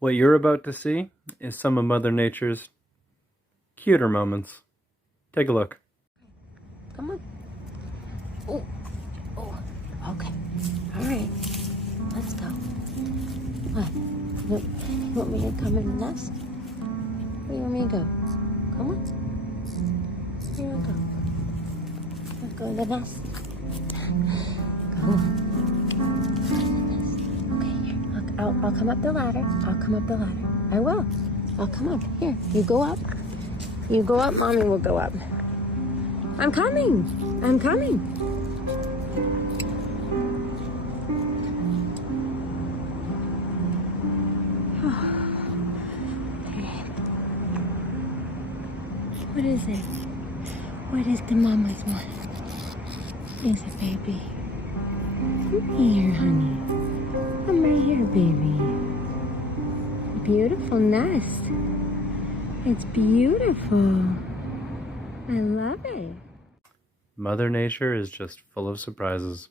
What you're about to see is some of Mother Nature's cuter moments. Take a look. Come on. Oh, oh, okay. All right. Let's go. What? You want me to come in the nest? Where do you want me to go? Come on. Here we go. Let's go to the nest. Go on. Okay, here. I'll come up the ladder. I'll come up the ladder. I will. I'll come up. Here. You go up. You go up. Mommy will go up. I'm coming. I'm coming. What is it? What is the mama's one? Is it, baby? Come here, honey. Come right here, baby. Beautiful nest. It's beautiful. I love it. Mother Nature is just full of surprises.